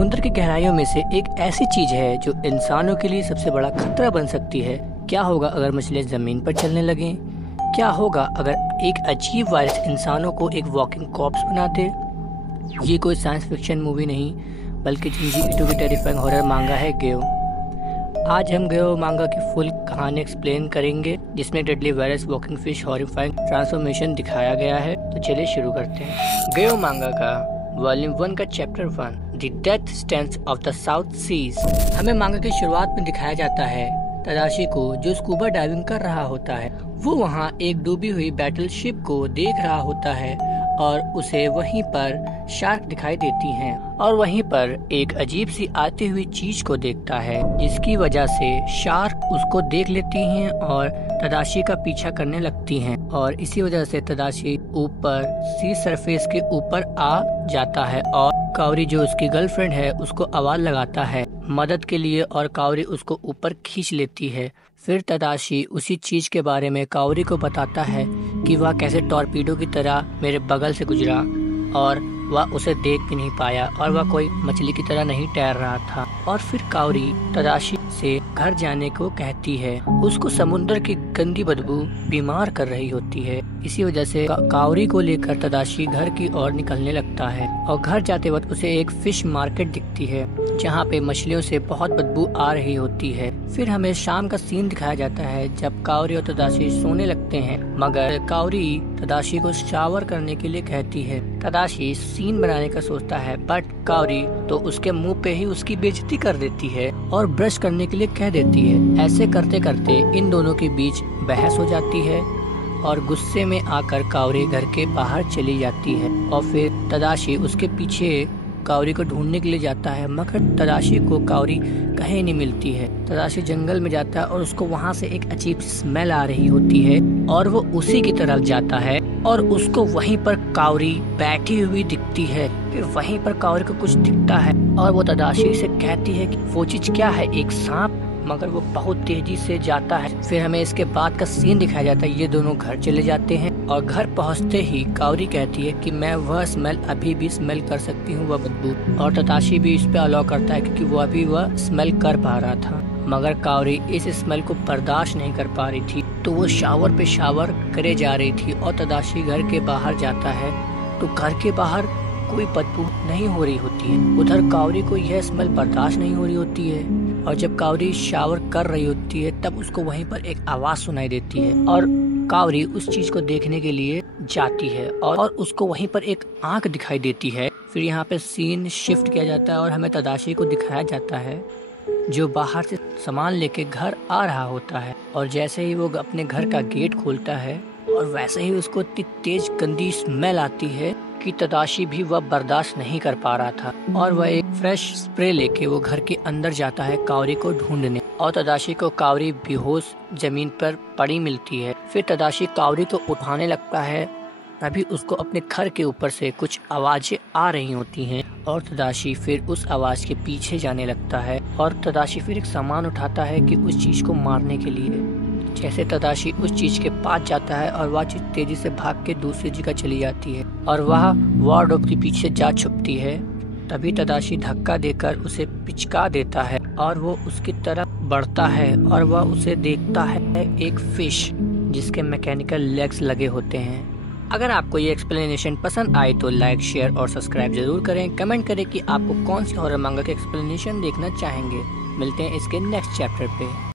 समुद्र की गहराइयों में से एक ऐसी चीज है जो इंसानों के लिए सबसे बड़ा खतरा बन सकती है। क्या होगा अगर मछलियाँ जमीन पर चलने लगें? क्या होगा अगर एक अजीब वायरस इंसानों को एक वॉकिंग कॉर्प्स बना दे? ये कोई साइंस फिक्शन मूवी नहीं बल्कि जिंजी इटो की टेरिफाइंग हॉरर मांगा है गेओ। आज हम गेओ मांगा की फुल कहानी एक्सप्लेन करेंगे, जिसमें deadly virus, walking fish, horrifying transformation दिखाया गया है। तो चलिए शुरू करते हैं। गेओ मांगा का वॉल्यूम 1 का chapter 1, the death stance of the south seas. हमें मांगा की शुरुआत में दिखाया जाता है तदाशी को, जो स्कूबा डाइविंग कर रहा होता है। वो वहाँ एक डूबी हुई बैटल शिप को देख रहा होता है और उसे वहीं पर शार्क दिखाई देती हैं और वहीं पर एक अजीब सी आती हुई चीज को देखता है, जिसकी वजह से शार्क उसको देख लेती हैं और तदाशी का पीछा करने लगती हैं और इसी वजह से तदाशी ऊपर सी सरफेस के ऊपर आ जाता है और कावरी जो उसकी गर्लफ्रेंड है उसको आवाज लगाता है मदद के लिए और कावरी उसको ऊपर खींच लेती है। फिर तदाशी उसी चीज के बारे में कावरी को बताता है कि वह कैसे टॉर्पीडो की तरह मेरे बगल से गुजरा और वह उसे देख भी नहीं पाया और वह कोई मछली की तरह नहीं तैर रहा था। और फिर कावरी तदाशी से घर जाने को कहती है। उसको समुद्र की गंदी बदबू बीमार कर रही होती है। इसी वजह से कावरी को लेकर तदाशी घर की ओर निकलने लगता है और घर जाते वक्त उसे एक फिश मार्केट दिखती है जहाँ पे मछलियों से बहुत बदबू आ रही होती है। फिर हमें शाम का सीन दिखाया जाता है जब कावरी और तदाशी सोने लगते हैं, मगर कावरी तदाशी को शावर करने के लिए कहती है। तदाशी सीन बनाने का सोचता है, बट कावरी तो उसके मुंह पे ही उसकी बेइज्जती कर देती है और ब्रश करने के लिए कह देती है। ऐसे करते करते इन दोनों के बीच बहस हो जाती है और गुस्से में आकर कावरी घर के बाहर चली जाती है और फिर तदाशी उसके पीछे कावरी को ढूंढने के लिए जाता है, मगर तदाशी को कावरी कहीं नहीं मिलती है। तदाशी जंगल में जाता है और उसको वहाँ से एक अजीब स्मेल आ रही होती है और वो उसी की तरफ जाता है और उसको वहीं पर कावरी बैठी हुई दिखती है। फिर वहीं पर कावरी को कुछ दिखता है और वो तदाशी से कहती है कि वो चीज क्या है, एक सांप, मगर वो बहुत तेजी से जाता है। फिर हमें इसके बाद का सीन दिखाया जाता है। ये दोनों घर चले जाते हैं और घर पहुंचते ही कावरी कहती है कि मैं वह स्मेल अभी भी स्मेल कर सकती हूँ, वह बदबू, और तदाशी भी इस पे अलाउ करता है क्योंकि वो अभी वह स्मेल कर पा रहा था। मगर कावरी इस स्मेल को बर्दाश्त नहीं कर पा रही थी, तो वो शावर पे शावर करे जा रही थी और तदाशी घर के बाहर जाता है तो घर के बाहर कोई बदबू नहीं हो रही होती है। उधर कावरी को यह स्मेल बर्दाश्त नहीं हो रही होती है और जब कावरी शावर कर रही होती है तब उसको वहीं पर एक आवाज सुनाई देती है और कावरी उस चीज को देखने के लिए जाती है और उसको वहीं पर एक आंख दिखाई देती है। फिर यहाँ पे सीन शिफ्ट किया जाता है और हमें तदाशी को दिखाया जाता है जो बाहर से सामान लेके घर आ रहा होता है और जैसे ही वो अपने घर का गेट खोलता है और वैसे ही उसको इतनी तेज गंदी स्मेल आती है कि तदाशी भी वह बर्दाश्त नहीं कर पा रहा था और वह एक फ्रेश स्प्रे लेके वो घर के अंदर जाता है कावरी को ढूंढने और तदाशी को कावरी बेहोश जमीन पर पड़ी मिलती है। फिर तदाशी कावरी को उठाने लगता है, तभी उसको अपने घर के ऊपर से कुछ आवाजें आ रही होती हैं और तदाशी फिर उस आवाज के पीछे जाने लगता है और तदाशी फिर एक सामान उठाता है कि उस चीज को मारने के लिए। जैसे तदाशी उस चीज के पास जाता है और वह चीज तेजी से भाग के दूसरी जगह चली जाती है और वह वार्डरोब के पीछे जा छुपती है। तभी तदाशी धक्का देकर उसे पिचका देता है और वो उसकी तरफ बढ़ता है और वह उसे देखता है एक फिश जिसके मैकेनिकल लेग्स लगे होते हैं। अगर आपको ये एक्सप्लेनेशन पसंद आए तो लाइक, शेयर और सब्सक्राइब जरूर करें। कमेंट करें कि आपको कौन सी हॉरर मांगा के एक्सप्लेनेशन देखना चाहेंगे। मिलते हैं इसके नेक्स्ट चैप्टर पे।